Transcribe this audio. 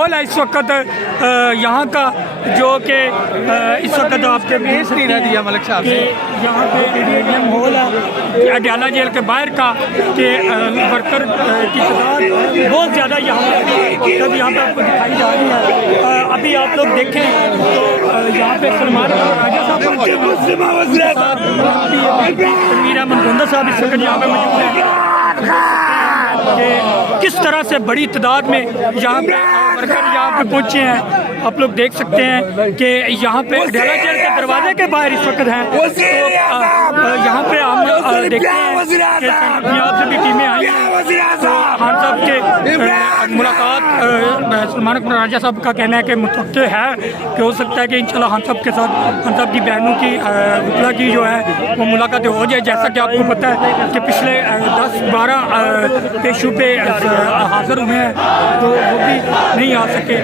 ماحول ہے اس وقت یہاں کا، جو کہ اس وقت آپ کے بیس نہیں رہ دیا ملک صاحب سے یہاں پہ یہ ماحول ہے اڈیالہ جیل کے باہر کا کہ ورکر کی تعداد بہت زیادہ یہاں پہ آپ کو دکھائی جا رہی ہے۔ ابھی آپ لوگ دیکھیں تو یہاں پہ سلمان راجہ صاحب تنویر احمد گوندہ صاحب اس وقت یہاں پہ موجود ہیں کہ کس طرح سے بڑی تعداد میں یہاں پہ ورکر یہاں پہ پہنچے ہیں۔ آپ لوگ دیکھ سکتے ہیں کہ یہاں پہ اڈیالہ جیل کے دروازے کے باہر اس وقت ہیں، تو یہاں پہ ہم دیکھتے ہیں کہ پنجاب سے بھی ٹیمیں آئی ہیں۔ تو خان صاحب کے ملاقات سلمان اکمل راجہ صاحب کا کہنا ہے کہ متوقع ہے کہ ہو سکتا ہے کہ انشاءاللہ خان صاحب کے ساتھ خان صاحب کی بہنوں کی وکلا کی جو ہے وہ ملاقاتیں ہو جائے، جیسا کہ آپ کو پتہ ہے کہ پچھلے 10-12 پیشوں پہ حاضر ہوئے ہیں تو وہ بھی نہیں آ سکے۔